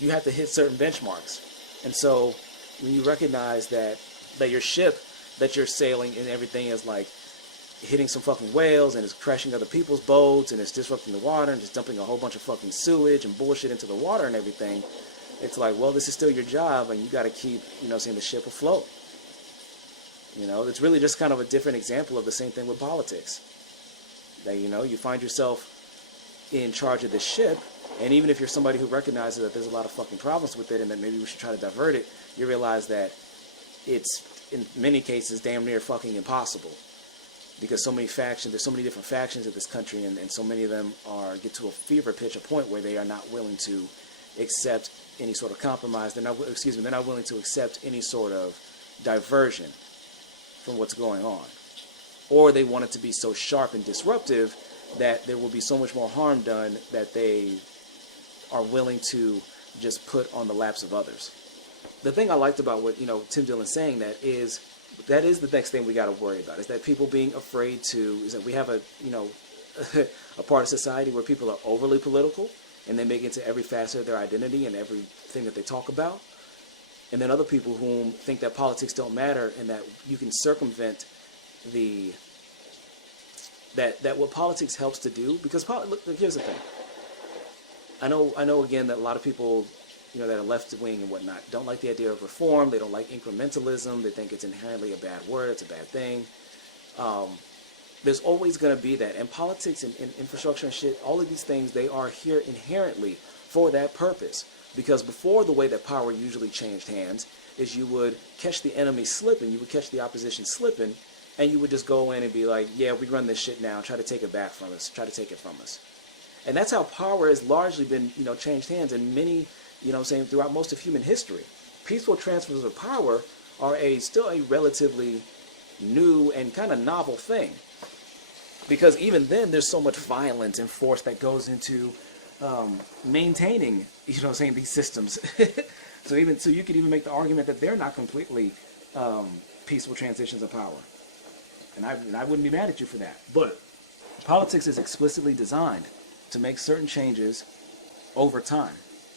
you have to hit certain benchmarks. And so when you recognize that your ship that you're sailing and everything is like hitting some fucking whales and it's crashing other people's boats and it's disrupting the water and just dumping a whole bunch of fucking sewage and bullshit into the water and everything, it's like, well, this is still your job and you got to keep, the ship afloat. It's really just kind of a different example of the same thing with politics. That, you find yourself in charge of the ship, and even if you're somebody who recognizes that there's a lot of fucking problems with it and that maybe we should try to divert it, you realize that it's, in many cases, damn near fucking impossible. Because so many factions, there's so many different factions of this country, and so many of them get to a fever pitch, a point where they are not willing to accept any sort of compromise. They're not willing to accept any sort of diversion from what's going on. Or they want it to be so sharp and disruptive that there will be so much more harm done that they are willing to just put on the laps of others. The thing I liked about what, Tim Dillon's saying that is the next thing we got to worry about, is that people being afraid is that we have a part of society where people are overly political and they make it into every facet of their identity and everything that they talk about. And then other people who think that politics don't matter and that you can circumvent that what politics helps to do. Because look, here's the thing. I know again that a lot of people, that are left-wing and whatnot, don't like the idea of reform. They don't like incrementalism. They think it's inherently a bad word. It's a bad thing. There's always going to be that. And politics and infrastructure and shit, all of these things, they are here inherently for that purpose. Because before, the way that power usually changed hands is you would catch the enemy slipping, you would catch the opposition slipping, and you would just go in and be like, yeah, we run this shit now, try to take it back from us, try to take it from us. And that's how power has largely been, changed hands in many, throughout most of human history. Peaceful transfers of power are still a relatively new and kind of novel thing. Because even then, there's so much violence and force that goes into maintaining, these systems. So you could even make the argument that they're not completely peaceful transitions of power. And I wouldn't be mad at you for that. But politics is explicitly designed to make certain changes over time.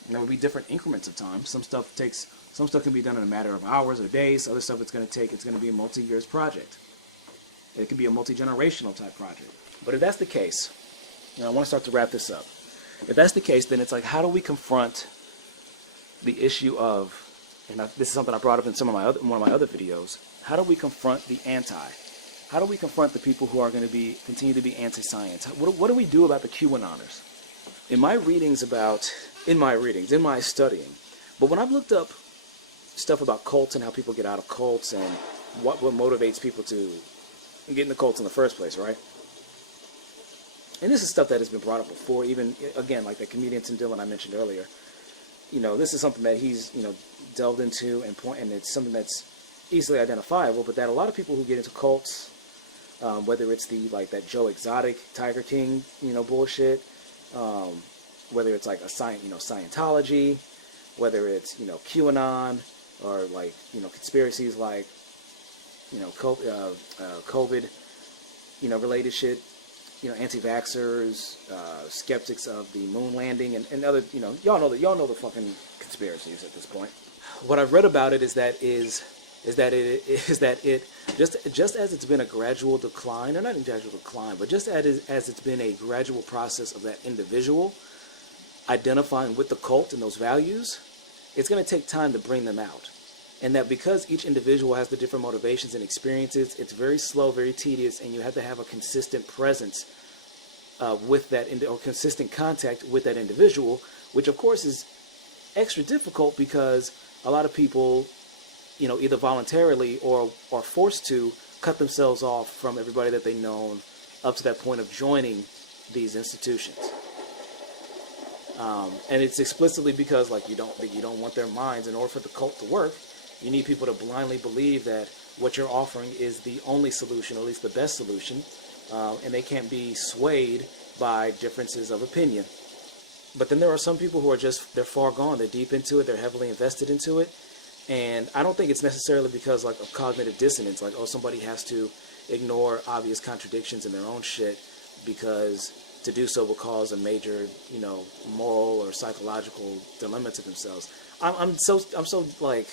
And there will be different increments of time. Some stuff can be done in a matter of hours or days. Other stuff it's going to be a multi-years project. It could be a multi-generational type project. But if that's the case, I want to start to wrap this up. If that's the case, then it's like, how do we confront the issue of, and this is something I brought up in one of my other videos, how do we confront the anti? How do we confront the people who are going to continue to be anti-science? What do we do about the QAnoners? In my studying, but when I've looked up stuff about cults and how people get out of cults and what motivates people to get into cults in the first place, right? And this is stuff that has been brought up before, even, again, like that comedian Tim Dillon I mentioned earlier. This is something that he's, delved into and it's something that's easily identifiable, but that a lot of people who get into cults, whether it's that Joe Exotic, Tiger King, bullshit, whether it's like Scientology, whether it's, QAnon, or conspiracies like, COVID, related shit, anti-vaxxers, skeptics of the moon landing, and other, y'all know the fucking conspiracies at this point. What I've read about it is that it just as it's been a gradual decline, or not a gradual decline, but just as it's been a gradual process of that individual identifying with the cult and those values, it's going to take time to bring them out. And that because each individual has the different motivations and experiences, it's very slow, very tedious, and you have to have a consistent presence with that, or consistent contact with that individual, which of course is extra difficult because a lot of people, either voluntarily or are forced to cut themselves off from everybody that they've known up to that point of joining these institutions. And it's explicitly because you don't want their minds. In order for the cult to work, you need people to blindly believe that what you're offering is the only solution, or at least the best solution, and they can't be swayed by differences of opinion. But then there are some people who are they're far gone, they're deep into it, they're heavily invested into it, and I don't think it's necessarily because of cognitive dissonance, somebody has to ignore obvious contradictions in their own shit because to do so will cause a major, moral or psychological dilemma to themselves. I'm so like,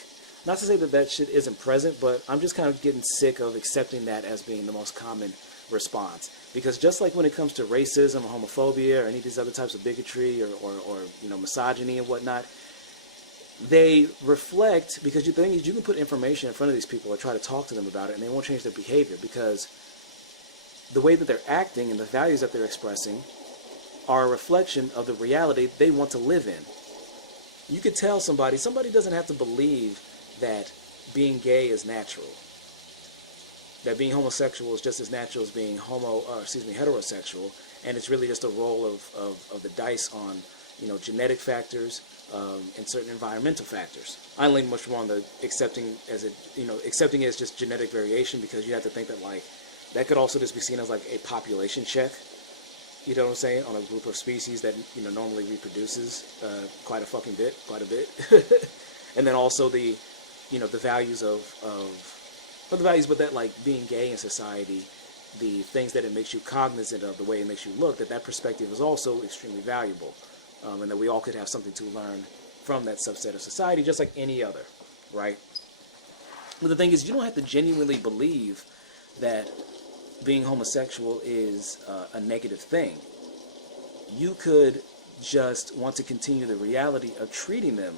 not to say that shit isn't present, but I'm just kind of getting sick of accepting that as being the most common response. Because just like when it comes to racism or homophobia or any of these other types of bigotry or misogyny and whatnot, they reflect, because the thing is, you can put information in front of these people or try to talk to them about it and they won't change their behavior, because the way that they're acting and the values that they're expressing are a reflection of the reality they want to live in. You could tell somebody doesn't have to believe that being gay is natural, that being homosexual is just as natural as being heterosexual, and it's really just a roll of the dice on, genetic factors and certain environmental factors. I lean much more on the accepting it as just genetic variation, because you have to think that that could also just be seen as like a population check. You know what I'm saying? On a group of species that normally reproduces quite a bit, and then also the values not the values, but that being gay in society, the things that it makes you cognizant of, the way it makes you look, that perspective is also extremely valuable, and that we all could have something to learn from that subset of society, just like any other, right? But the thing is, you don't have to genuinely believe that being homosexual is a negative thing. You could just want to continue the reality of treating them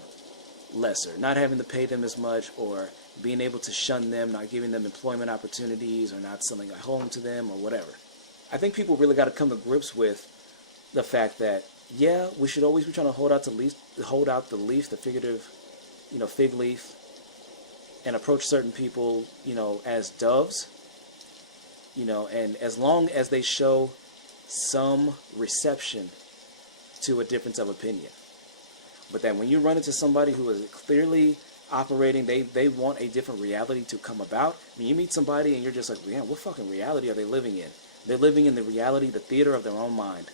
lesser, not having to pay them as much, or being able to shun them, not giving them employment opportunities, or not selling a home to them, or whatever. I think people really got to come to grips with the fact that, yeah, we should always be trying to hold out the leaf, the figurative, fig leaf, and approach certain people, as doves, and as long as they show some reception to a difference of opinion. But then when you run into somebody who is clearly operating, they want a different reality to come about. I mean, you meet somebody and you're just like, man, what fucking reality are they living in? They're living in the reality, the theater of their own mind.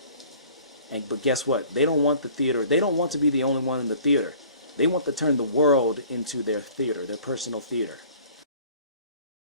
But guess what? They don't want the theater. They don't want to be the only one in the theater. They want to turn the world into their theater, their personal theater.